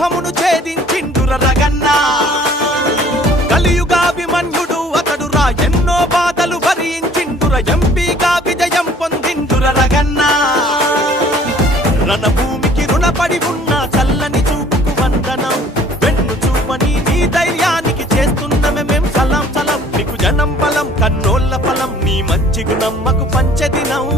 వ్యూహమును ఛేదించిండుర రగన్న కలియుగాభిమన్యుడు అతడురా ఎన్నో బాధలు భరించిండుర ఎంపీగా విజయం పొందిండుర రగన్న రణభూమికి రుణపడి ఉన్న చల్లని చూపుకు వందనం వెన్ను చూపని నీ ధైర్యానికి చేస్తున్నమే మేం సలాం సలాం నీకు జనం బలం కన్నోళ్ళ ఫలం నీ మంచి గుణమ్మకు పంచదినం